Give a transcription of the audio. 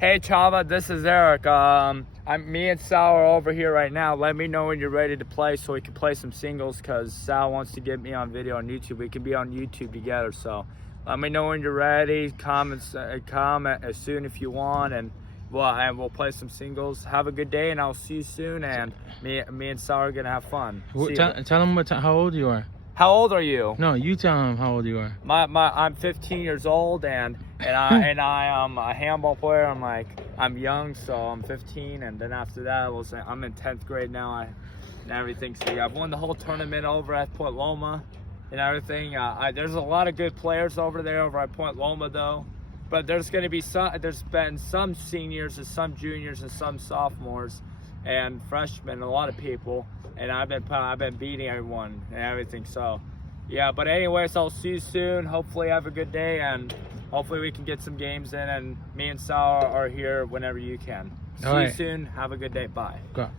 Hey Chava, this is Eric. Me and Sal are over here right now. Let me know when you're ready to play so we can play some singles, because Sal wants to get me on video on YouTube. We can be on YouTube together, so let me know when you're ready. Come as soon if you want, and we'll play some singles. Have a good day, and I'll see you soon. And me and Sal are gonna have fun. Tell them how old you are. How old are you? No, you tell them how old you are. I'm 15 years old, and I am a handball player. I'm young, so I'm 15, and then after that I'm in 10th grade now. And everything. So I've won the whole tournament over at Point Loma and everything. There's a lot of good players over there over at Point Loma though, but there's been some seniors and some juniors and some sophomores and freshmen, a lot of people. And I've been beating everyone and everything. So, yeah. But anyways, I'll see you soon. Hopefully, have a good day, and hopefully we can get some games in. And me and Sal are here whenever you can. See you soon. Have a good day. Bye. Go.